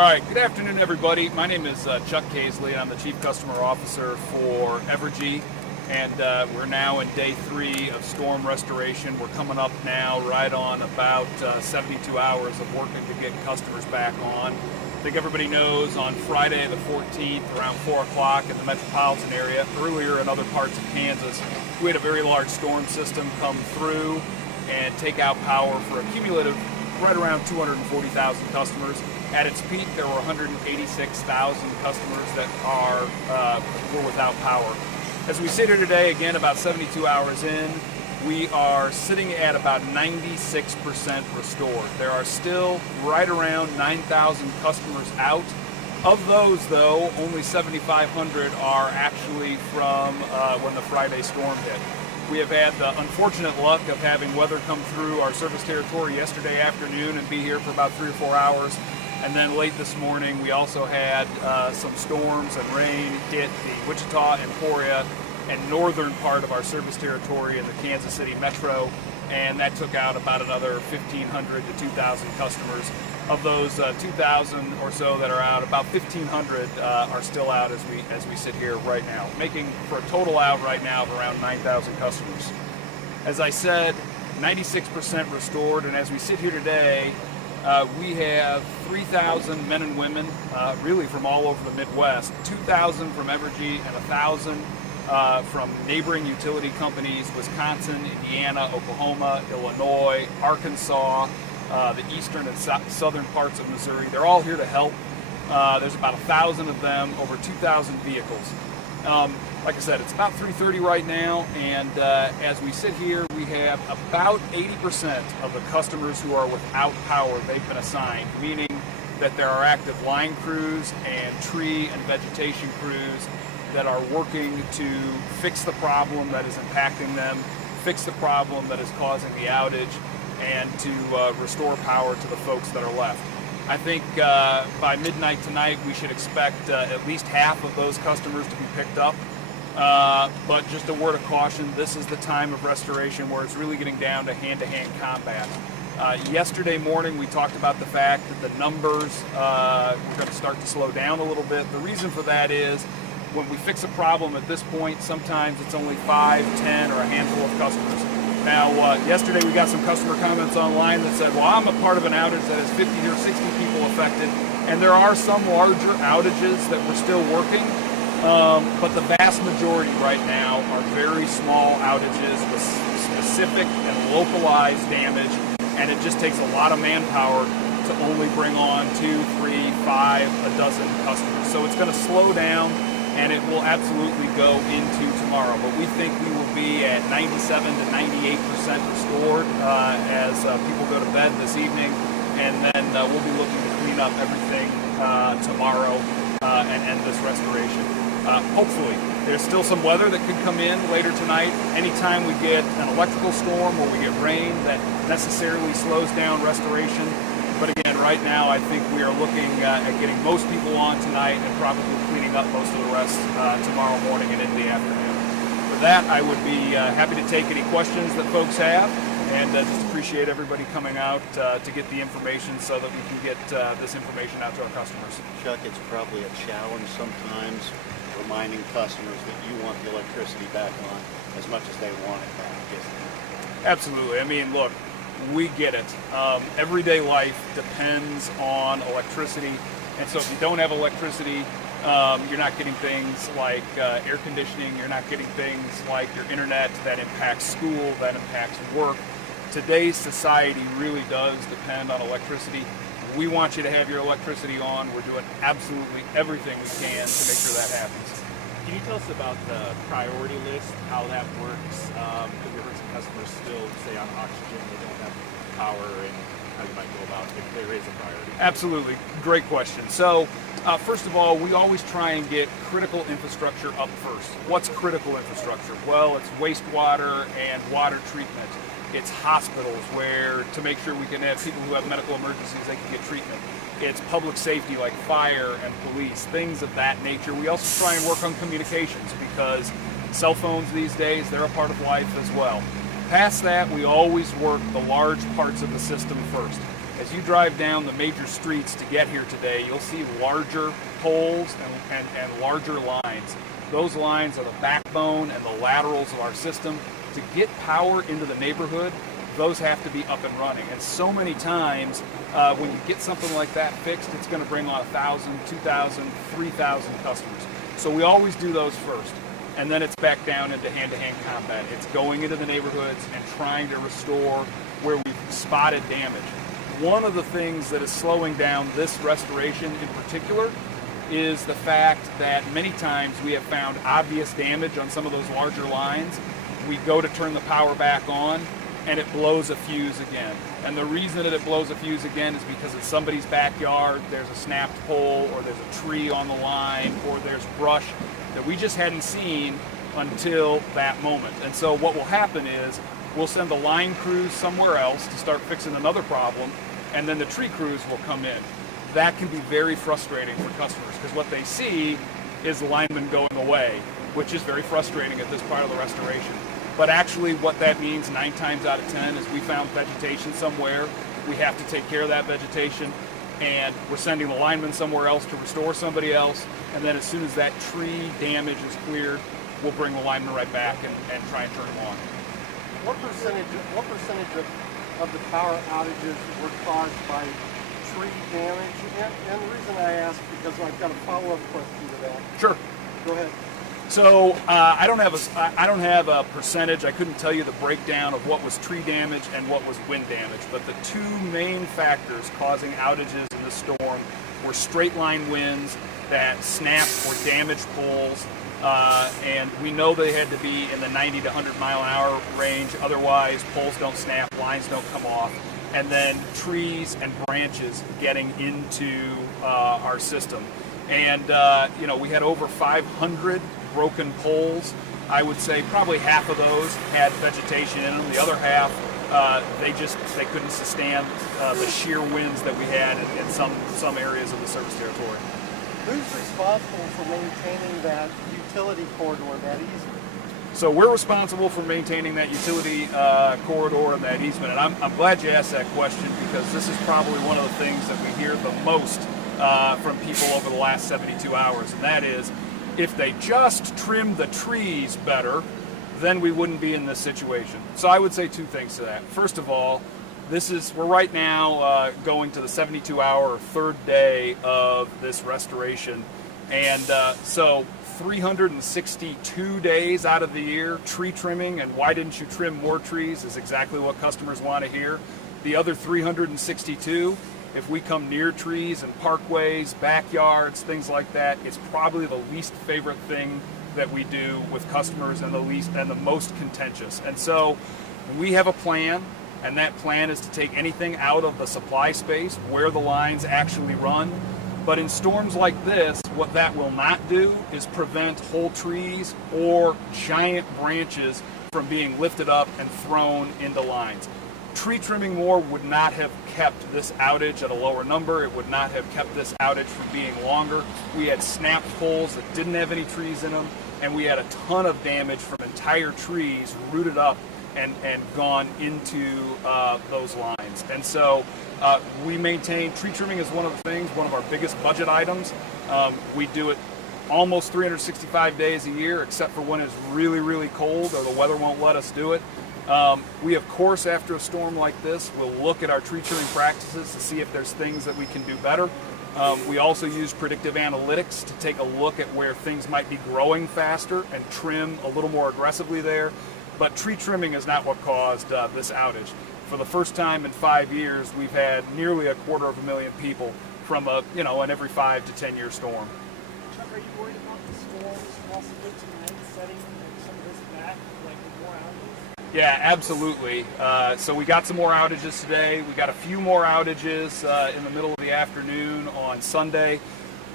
All right, good afternoon, everybody. My name is Chuck Casely, and I'm the Chief Customer Officer for Evergy, and we're now in day 3 of storm restoration. We're coming up now right on about 72 hours of working to get customers back on. I think everybody knows on Friday the 14th around 4 o'clock in the metropolitan area, earlier in other parts of Kansas, we had a very large storm system come through and take out power for a cumulative right around 240,000 customers. At its peak, there were 186,000 customers that were without power. As we sit here today, again, about 72 hours in, we are sitting at about 96% restored. There are still right around 9,000 customers out. Of those, though, only 7,500 are actually from when the Friday storm hit. We have had the unfortunate luck of having weather come through our service territory yesterday afternoon and be here for about 3 or 4 hours. And then late this morning, we also had some storms and rain hit the Wichita, Emporia, and northern part of our service territory in the Kansas City metro, and that took out about another 1,500 to 2,000 customers. Of those 2,000 or so that are out, about 1,500 are still out as we sit here right now, making for a total out right now of around 9,000 customers. As I said, 96% restored, and as we sit here today, we have 3,000 men and women, really from all over the Midwest, 2,000 from Evergy and 1,000 from neighboring utility companies, Wisconsin, Indiana, Oklahoma, Illinois, Arkansas, the eastern and southern parts of Missouri. They're all here to help. There's about 1,000 of them, over 2,000 vehicles. Like I said, it's about 3:30 right now, and as we sit here, we have about 80% of the customers who are without power they've been assigned, meaning that there are active line crews and tree and vegetation crews that are working to fix the problem that is impacting them, fix the problem that is causing the outage, and to restore power to the folks that are left. I think by midnight tonight, we should expect at least half of those customers to be picked up. But just a word of caution, this is the time of restoration where it's really getting down to hand-to-hand combat. Yesterday morning, we talked about the fact that the numbers were going to start to slow down a little bit. The reason for that is when we fix a problem at this point, sometimes it's only 5, 10, or a handful of customers. Now, yesterday we got some customer comments online that said, well, I'm a part of an outage that has 50 or 60 people affected, and there are some larger outages that we're still working, but the vast majority right now are very small outages with specific and localized damage, and it just takes a lot of manpower to only bring on 2, 3, 5, a dozen customers. So it's going to slow down, and it will absolutely go into tomorrow. But we think we will be at 97 to 98% restored as people go to bed this evening, and then we'll be looking to clean up everything tomorrow and end this restoration. Hopefully, there's still some weather that could come in later tonight. Anytime we get an electrical storm or we get rain, that necessarily slows down restoration. But again, right now, I think we are looking at getting most people on tonight and probably cleaning up most of the rest tomorrow morning and in the afternoon. With that, I would be happy to take any questions that folks have, and just appreciate everybody coming out to get the information so that we can get this information out to our customers. Chuck, it's probably a challenge sometimes reminding customers that you want the electricity back on as much as they want it back, isn't it? Absolutely. I mean, look, we get it. Everyday life depends on electricity, and so if you don't have electricity, you're not getting things like air conditioning, you're not getting things like your internet that impacts school, that impacts work. Today's society really does depend on electricity. We want you to have your electricity on. We're doing absolutely everything we can to make sure that happens. Can you tell us about the priority list, how that works? Because we've heard some customers still say on oxygen they don't have power, and how you might go about if there is a priority. Absolutely. Great question. So, first of all, we always try and get critical infrastructure up first. What's critical infrastructure? Well, it's wastewater and water treatment. It's hospitals where, to make sure we can have people who have medical emergencies, they can get treatment. It's public safety like fire and police, things of that nature. We also try and work on communications because cell phones these days, they're a part of life as well. Past that, we always work the large parts of the system first. As as you drive down the major streets to get here today, you'll see larger poles and larger lines. Those lines are the backbone and the laterals of our system. To get power into the neighborhood, those have to be up and running. And so many times, when you get something like that fixed, it's going to bring on 1,000, 2,000, 3,000 customers. So we always do those first. And then it's back down into hand-to-hand combat. It's going into the neighborhoods and trying to restore where we've spotted damage. One of the things that is slowing down this restoration in particular is the fact that many times we have found obvious damage on some of those larger lines. We go to turn the power back on and it blows a fuse again. And the reason that it blows a fuse again is because it's somebody's backyard, there's a snapped pole, or there's a tree on the line, or there's brush that we just hadn't seen until that moment. And so what will happen is we'll send the line crews somewhere else to start fixing another problem, and then the tree crews will come in. That can be very frustrating for customers because what they see is the lineman going away, which is very frustrating at this part of the restoration. But actually what that means 9 times out of 10 is we found vegetation somewhere, we have to take care of that vegetation, and we're sending the lineman somewhere else to restore somebody else, and then as soon as that tree damage is cleared, we'll bring the lineman right back and try and turn them on. What percentage of the power outages were caused by tree damage? And the reason I ask, because I've got a follow-up question to that. Sure. Go ahead. So I don't have a percentage. I couldn't tell you the breakdown of what was tree damage and what was wind damage. But the two main factors causing outages in the storm were straight line winds that snapped or damaged poles. And we know they had to be in the 90 to 100 mile an hour range. Otherwise, poles don't snap, lines don't come off. And then trees and branches getting into our system. And you know, we had over 500 broken poles. I would say probably half of those had vegetation in them. The other half, they couldn't sustain the sheer winds that we had in some areas of the service territory. Who's responsible for maintaining that utility corridor, that easement? So we're responsible for maintaining that utility corridor and that easement. And I'm glad you asked that question because this is probably one of the things that we hear the most from people over the last 72 hours. And that is, if they just trimmed the trees better, then we wouldn't be in this situation. So I would say two things to that. First of all, we're right now going to the 72-hour third day of this restoration. And so 362 days out of the year, tree trimming, and why didn't you trim more trees is exactly what customers want to hear. The other 362, if we come near trees and parkways, backyards, things like that, it's probably the least favorite thing that we do with customers and the most contentious. And so we have a plan, and that plan is to take anything out of the supply space where the lines actually run. But in storms like this, what that will not do is prevent whole trees or giant branches from being lifted up and thrown into lines. Tree trimming more would not have kept this outage at a lower number. It would not have kept this outage from being longer. We had snapped poles that didn't have any trees in them, and we had a ton of damage from entire trees rooted up and gone into those lines. And so we maintain, tree trimming is one of the things, one of our biggest budget items. We do it almost 365 days a year, except for when it's really, really cold or the weather won't let us do it. We, of course, after a storm like this, will look at our tree trimming practices to see if there's things that we can do better. We also use predictive analytics to take a look at where things might be growing faster and trim a little more aggressively there. But tree trimming is not what caused this outage. For the first time in 5 years, we've had nearly 250,000 people from an every 5 to 10 year storm. Chuck, are you worried about the storms possibly tonight setting some of this back, like with more outages? Yeah, absolutely. So we got some more outages today. We got a few more outages in the middle of the afternoon on Sunday.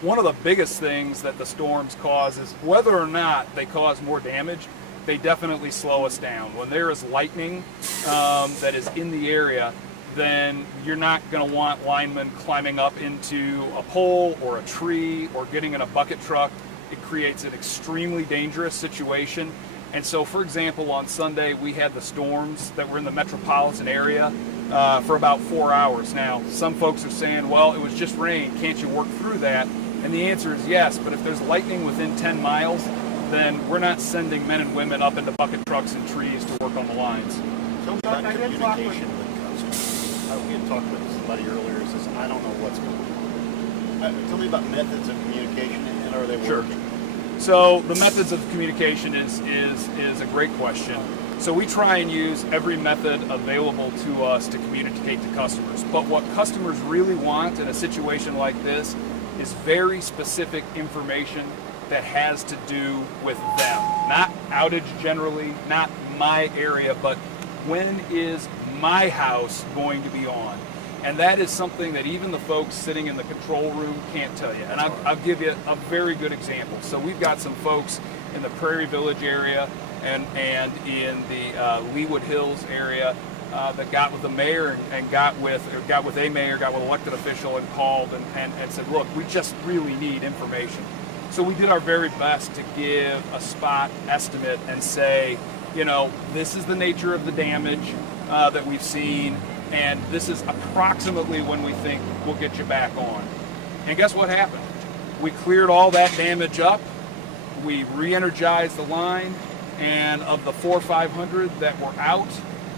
One of the biggest things that the storms cause is whether or not they cause more damage, they definitely slow us down. When there is lightning that is in the area, then you're not going to want linemen climbing up into a pole or a tree or getting in a bucket truck. It creates an extremely dangerous situation. And so, for example, on Sunday, we had the storms that were in the metropolitan area. for about 4 hours. Now, some folks are saying, well, it was just rain, can't you work through that? And the answer is yes, but if there's lightning within 10 miles, then we're not sending men and women up into bucket trucks and trees to work on the lines. Tell me about communication with customers. We had talked with somebody earlier who says, I don't know what's going on. Tell me about methods of communication, and are they working? So the methods of communication is a great question. So we try and use every method available to us to communicate to customers. But what customers really want in a situation like this is very specific information that has to do with them. Not outage generally, not my area, but when is my house going to be on? And that is something that even the folks sitting in the control room can't tell you. And I'll give you a very good example. So we've got some folks in the Prairie Village area and in the Leawood Hills area that got with the mayor and got with a mayor, got with an elected official and called and said, look, we just really need information. So we did our very best to give a spot estimate and say, you know, this is the nature of the damage that we've seen, and this is approximately when we think we'll get you back on. And guess what happened? We cleared all that damage up, we re-energized the line, and of the 400 or 500 that were out,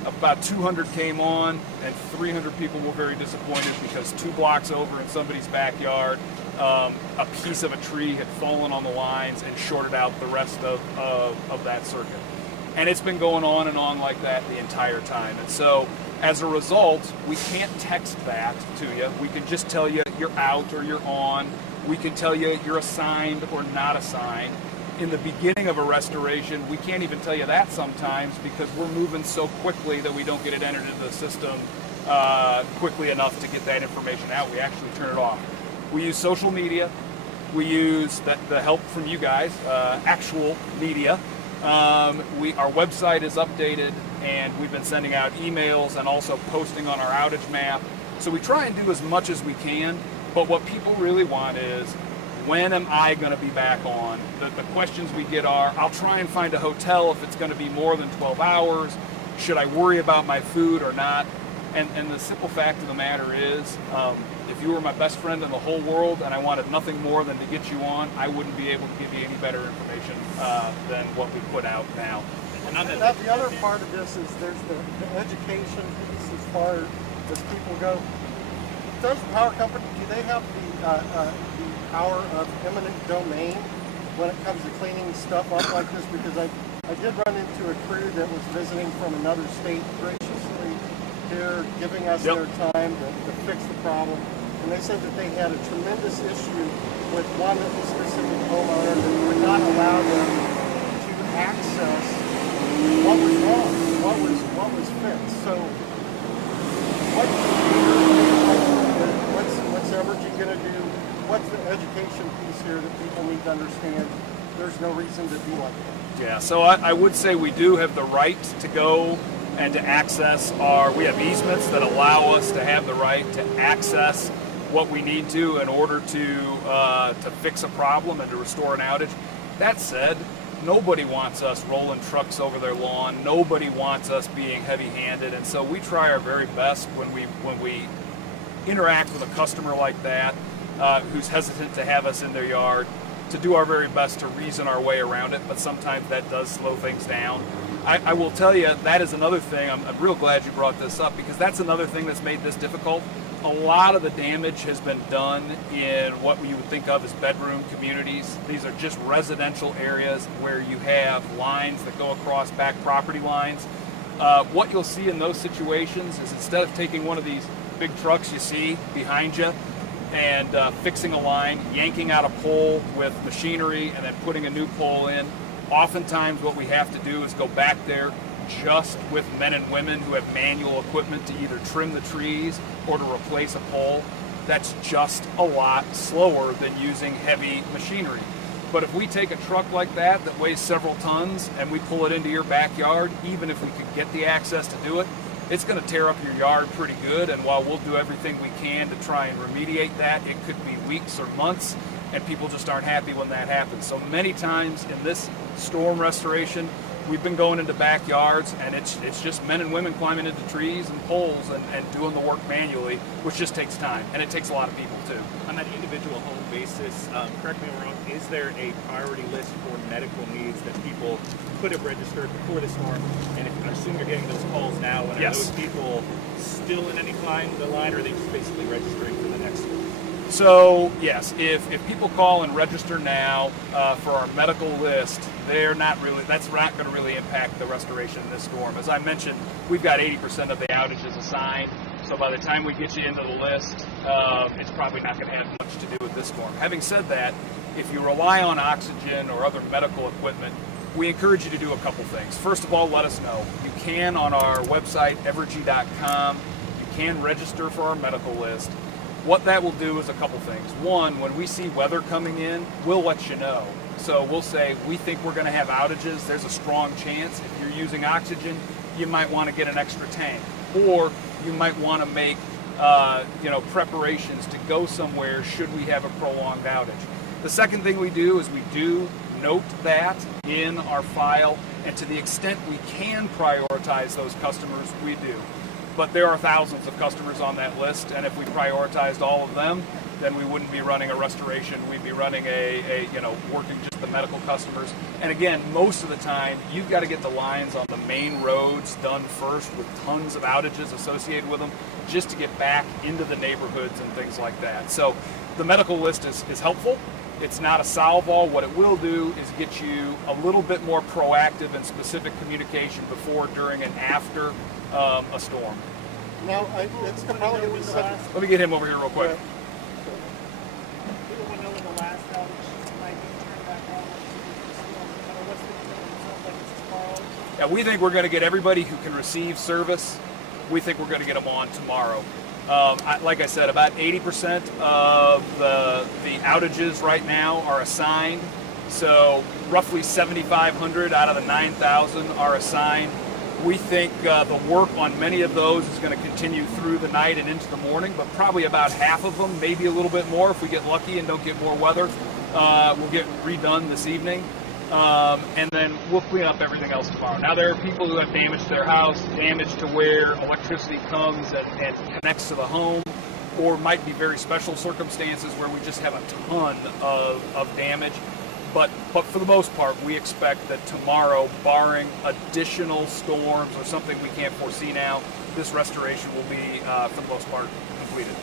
about 200 came on, and 300 people were very disappointed because 2 blocks over in somebody's backyard, a piece of a tree had fallen on the lines and shorted out the rest of that circuit. And it's been going on and on like that the entire time. And so as a result, we can't text that to you. We can just tell you you're out or you're on. We can tell you you're assigned or not assigned. In the beginning of a restoration, we can't even tell you that sometimes because we're moving so quickly that we don't get it entered into the system quickly enough to get that information out. We actually turn it off. We use social media. We use the help from you guys, actual media. Our website is updated, and we've been sending out emails and also posting on our outage map. So we try and do as much as we can, but what people really want is, when am I going to be back on? The questions we get are, I'll try and find a hotel if it's going to be more than 12 hours. Should I worry about my food or not? And the simple fact of the matter is, if you were my best friend in the whole world and I wanted nothing more than to get you on, I wouldn't be able to give you any better information than what we put out now. And the other part of this is there's the education piece as far as people go. Does the power company, do they have the power of eminent domain when it comes to cleaning stuff up like this? Because I did run into a crew that was visiting from another state graciously here, giving us their time to fix the problem. And they said that they had a tremendous issue with one specific homeowner that would not allow them to access what was wrong, what was fixed. So what's Evergy going to do? What's the education piece here that people need to understand? There's no reason to be like that. Yeah, so I would say we do have the right to go and to access we have easements that allow us to have the right to access what we need to in order to fix a problem and to restore an outage. That said, nobody wants us rolling trucks over their lawn. Nobody wants us being heavy-handed, and so we try our very best when we interact with a customer like that who's hesitant to have us in their yard, to do our very best to reason our way around it, but sometimes that does slow things down. I will tell you, that is another thing, I'm real glad you brought this up, because that's another thing that's made this difficult. A lot of the damage has been done in what you would think of as bedroom communities. These are just residential areas where you have lines that go across back property lines. What you'll see in those situations is, instead of taking one of these big trucks you see behind you and fixing a line, yanking out a pole with machinery and then putting a new pole in, oftentimes what we have to do is go back there just with men and women who have manual equipment to either trim the trees or to replace a pole. That's just a lot slower than using heavy machinery. But if we take a truck like that weighs several tons and we pull it into your backyard, even if we could get the access to do it, it's going to tear up your yard pretty good. And while we'll do everything we can to try and remediate that, it could be weeks or months, and people just aren't happy when that happens. So many times in this storm restoration, We've been going into backyards, and it's just men and women climbing into trees and poles and doing the work manually, which just takes time, and it takes a lot of people too. On that individual home basis, correct me if I'm wrong, is there a priority list for medical needs that people could have registered before the storm? And I assume you're getting those calls now, and Yes. are those people still in any line, or are they just basically registering for the next one? So yes, if people call and register now for our medical list, that's not going to really impact the restoration in this storm. As I mentioned, we've got 80% of the outages assigned, so by the time we get you into the list, it's probably not going to have much to do with this storm. Having said that, if you rely on oxygen or other medical equipment, we encourage you to do a couple things. First of all, let us know. You can on our website, evergy.com, you can register for our medical list. What that will do is a couple things. One, when we see weather coming in, we'll let you know. So we'll say, we think we're going to have outages. There's a strong chance. If you're using oxygen, you might want to get an extra tank. Or you might want to make preparations to go somewhere should we have a prolonged outage. The second thing we do is we do note that in our file, and to the extent we can prioritize those customers, we do. But there are thousands of customers on that list, and if we prioritized all of them, then we wouldn't be running a restoration. We'd be running working just the medical customers. And again, most of the time, you've got to get the lines on the main roads done first with tons of outages associated with them, just to get back into the neighborhoods and things like that. So the medical list is helpful. It's not a solve-all. What it will do is get you a little bit more proactive and specific communication before, during, and after a storm. Now, it's probably going to be subject. Let me get him over here real quick. People want to know when the last outage might be turned back on. What's the deal? It sounds like it's tomorrow. Yeah, we think we're going to get everybody who can receive service. We think we're going to get them on tomorrow. Like I said, about 80% of the outages right now are assigned. So roughly 7,500 out of the 9,000 are assigned. We think the work on many of those is going to continue through the night and into the morning, but probably about half of them, maybe a little bit more if we get lucky and don't get more weather, will get redone this evening. And then we'll clean up everything else tomorrow. Now, there are people who have damaged their house, damage to where electricity comes and connects to the home, or might be very special circumstances where we just have a ton of damage. But for the most part, we expect that tomorrow, barring additional storms or something we can't foresee now, this restoration will be, for the most part, completed.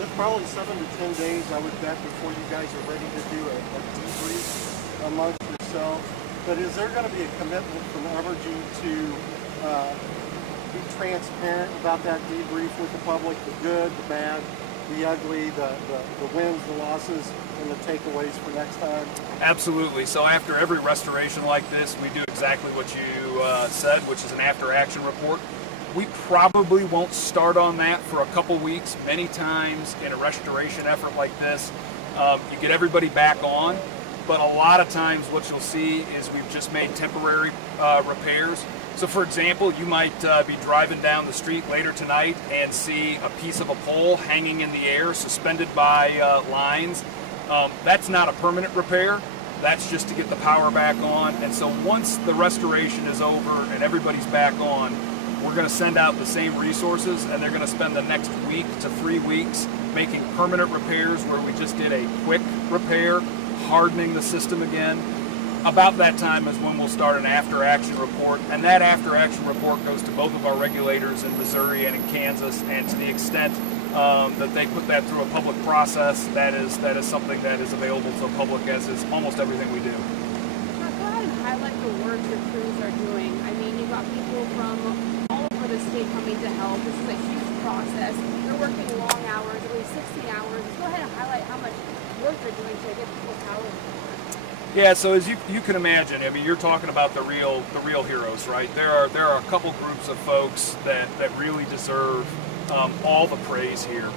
It's probably 7 to 10 days, I would bet, before you guys are ready to do a debrief amongst yourselves. But is there going to be a commitment from Evergy to be transparent about that debrief with the public, the good, the bad, the ugly, the wins, the losses, and the takeaways for next time? Absolutely. So after every restoration like this, we do exactly what you said, which is an after-action report. We probably won't start on that for a couple weeks. Many times in a restoration effort like this, you get everybody back on, but a lot of times what you'll see is we've just made temporary repairs. So for example, you might be driving down the street later tonight and see a piece of a pole hanging in the air, suspended by lines. That's not a permanent repair. That's just to get the power back on. And so once the restoration is over and everybody's back on, we're going to send out the same resources, and they're going to spend the next week to 3 weeks making permanent repairs where we just did a quick repair, hardening the system again. About that time is when we'll start an after-action report, and that after-action report goes to both of our regulators in Missouri and in Kansas, and to the extent that they put that through a public process, that is something that is available to the public, as is almost everything we do. Now, go ahead and highlight the work your crews are doing. I mean, you've got people from all over the state coming to help. This is a huge process. They're working long hours, at least 60 hours. Go ahead and highlight how much work they're doing to get people power. Yeah, so as you can imagine, I mean, you're talking about the real heroes, right? There are a couple groups of folks that really deserve all the praise here.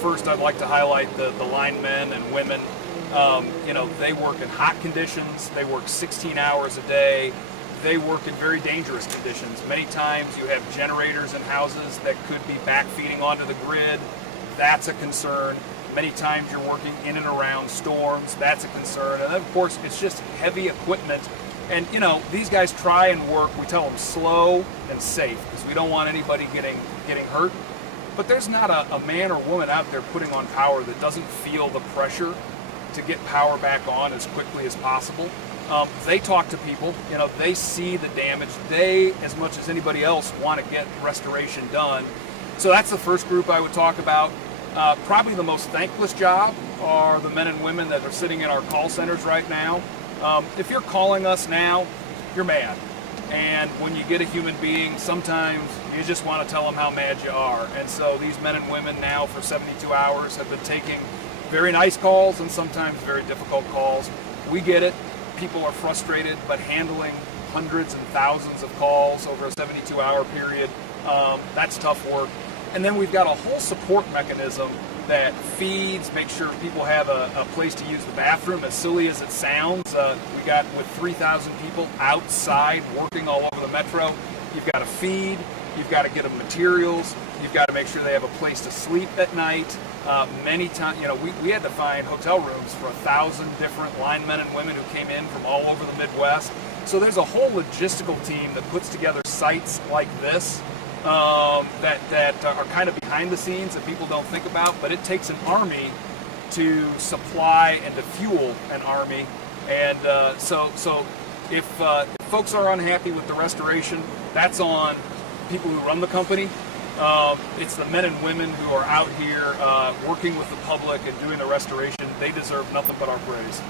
First, I'd like to highlight the linemen and women. They work in hot conditions. They work 16 hours a day. They work in very dangerous conditions. Many times you have generators in houses that could be backfeeding onto the grid. That's a concern. Many times you're working in and around storms. That's a concern. And then, of course, it's just heavy equipment And you know, these guys try and work, we tell them slow and safe, because we don't want anybody getting hurt. But there's not a man or woman out there putting on power that doesn't feel the pressure to get power back on as quickly as possible. They talk to people, you know, they see the damage. They, as much as anybody else, want to get restoration done. So that's the first group I would talk about. Probably the most thankless job are the men and women that are sitting in our call centers right now. If you're calling us now, you're mad. And when you get a human being, sometimes you just want to tell them how mad you are. And so these men and women now for 72 hours have been taking very nice calls and sometimes very difficult calls. We get it. People are frustrated, but handling hundreds and thousands of calls over a 72-hour period, that's tough work. And then we've got a whole support mechanism that feeds, makes sure people have a place to use the bathroom, as silly as it sounds. We got with 3,000 people outside working all over the metro. You've got to feed, you've got to get them materials, you've got to make sure they have a place to sleep at night. Many times, you know, we had to find hotel rooms for 1,000 different linemen and women who came in from all over the Midwest. So there's a whole logistical team that puts together sites like this that are kind of behind the scenes that people don't think about, but it takes an army to supply and to fuel an army. And so if folks are unhappy with the restoration, that's on people who run the company. It's the men and women who are out here working with the public and doing the restoration. They deserve nothing but our praise.